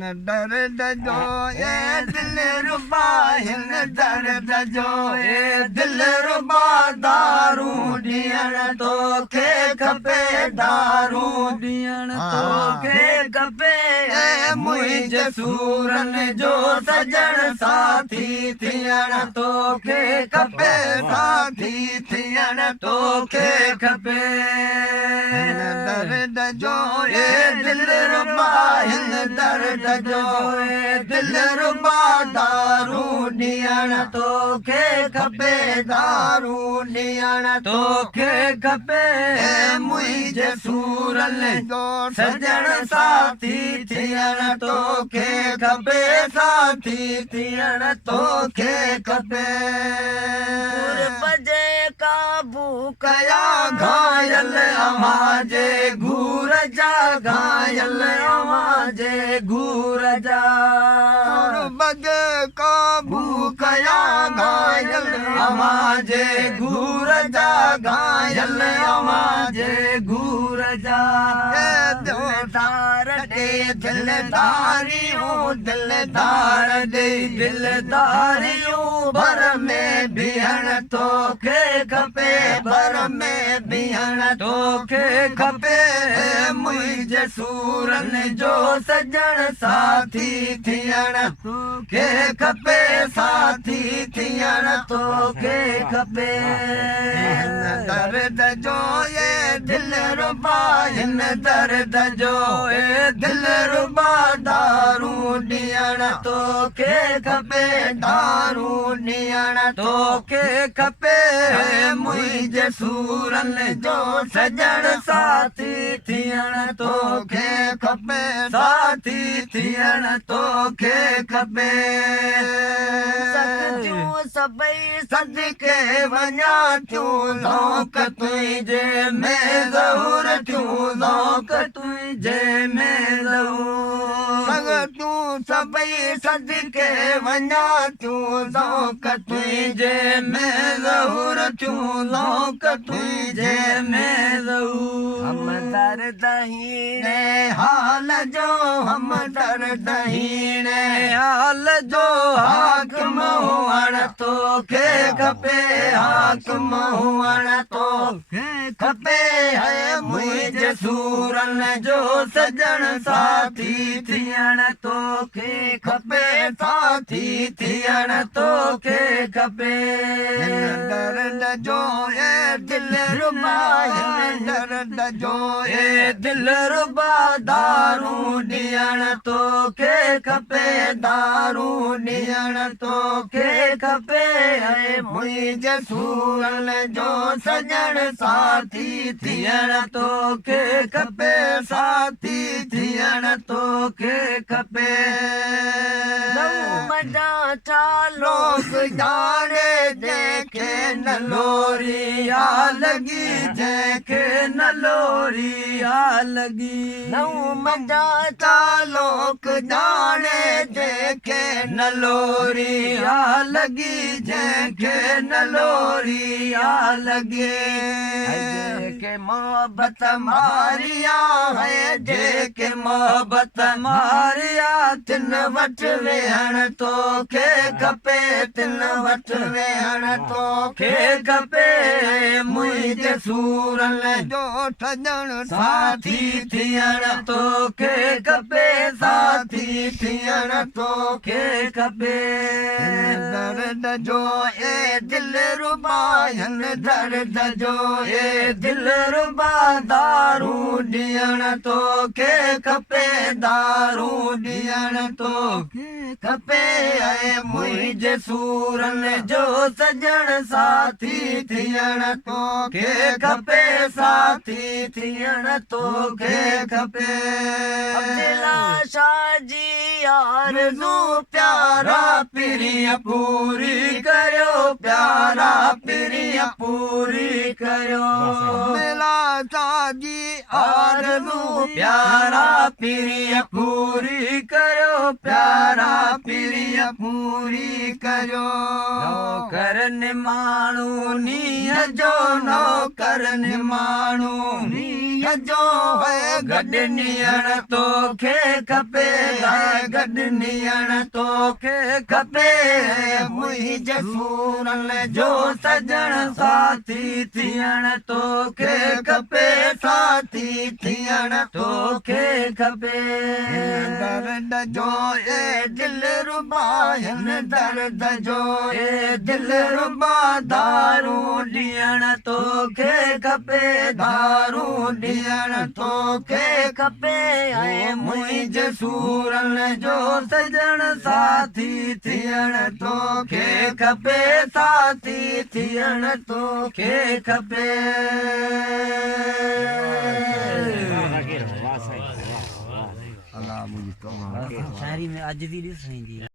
दर्द जो ये दिल रुबा हिन दर्द जो ये दिल रुबा दारू ॾियण तोखे खपे दारू ॾियण तोखे खपे मुंहिंजे सूरनि जो सजण साथी थियण तोखे खपे साथी थियण तोखे खपे दर्द जो ये दिल रुबा हिन दर्द जो ये दिल रुबा दारू ॾियण तोखे खपे दारू ॾियण तोखे खपे मुंहिंजे सूरनि जो सजण साथी थियण तोखे खपे साथी थियण तोखे खपे बजे काबू कया घायल अवाजे घूर जा घायल अवाजे घूर जा बजे काबू कया घायल अवाजे घूर जा घायल अवाजे घूर जा दिलदार दे दिलदारियों दिलदार दे दिलदारियों भर में बिहण तोखे खपे भर में बिहण तोखे खपे मुंहिंजे सूरनि जो सजण साथी थियण तोखे खपे साथी थियण तोखे खपे दर्द जो ये दिल रुबा हिन दर्द जो ये दिल रुबा दारू ॾियण तोखे खपे दारू ॾियण तोखे खपे मुंहिंजे सूरनि जो सजण साथी थियण तोखे खपे साथी थियण तोखे खपे सभई सदके वञा थियूं ज़ौक़ तुंहिंजे में ज़हूर थियूं ज़ौक़ तुंहिंजे में ज़हूर तूं सभई सदके वञा थियूं ज़ौक़ तुंहिंजे में ज़हूर थियूं ज़ौक़ तुंहिंजे में ज़हूर हम दर्द हीणे हाल जो हम दर्द हीणे हाल जो हाकिम हुअण तोखे खपे हाकिम हुअण तोखे खपे है मुंहिंजे सूरनि जो सजण साथी थियण तोखे खपे साथी थियण तोखे खपे दर्द जो ये दिल रुबा हिन दर्द जो ये दिल रुबा दारू ॾियण तोखे खपे दारू ॾियण तोखे खपे मुंहिंजे सूरनि जो सजण साथी थियण तोखे खपे साथी थियण तोखे खपे लोग जाने जंहिंखे न लोरी आ लॻी जंहिंखे न लोरी आ लॻी मजा लोक जाने जंहिंखे न लोरी आ लॻी जंहिंखे न लोरी आ लॻे जेके मोहबत मारिया है जेके मोहबत मारिया तिन वटि वेहण तोखे खपे तिन वटि वेहण तोखे खपे मुंहिंजे सूरनि जो सजण साथी थियण तोखे खपे साथी थियण तोखे खपे दर्द जो ए दिल रुबा हिन दर्द जो ए दिल रुबा दारू ॾियण तोखे खपे दारू ॾियण तोखे खपे मुंहिंजे सूरनि जो सजण साथी थियण तोखे खपे साथी थियण तोखे खपे शाह जी आरज़ू प्यारा पिरीअ पूरी कयो प्यारा पिरीअ पूरी कयो शाह जी आरज़ू प्यारा पिरीअ पूरी कयो प्यारा पीरिय पूरी करो नौकरन माण्हू नीह जो नौकरन माण्हू नीह जो है गॾु नियण तोखे खपे गॾु नियण तोखे खपे मुंहिंजे सूरन जो सजण साथी थियण तोखे खपे साथी थियण तोखे खपे दर्द जो ए दिल रुबायन दर्द जो ए दिल रुबा दारू ॾियण तोखे खपे दारू ॾियण तोखे खपे ऐं मुंहिंजे सूरन जो सजण साथी थियण तोखे खपे साथी थियण तोखे खपे शायरी में अॼु थी ॾिस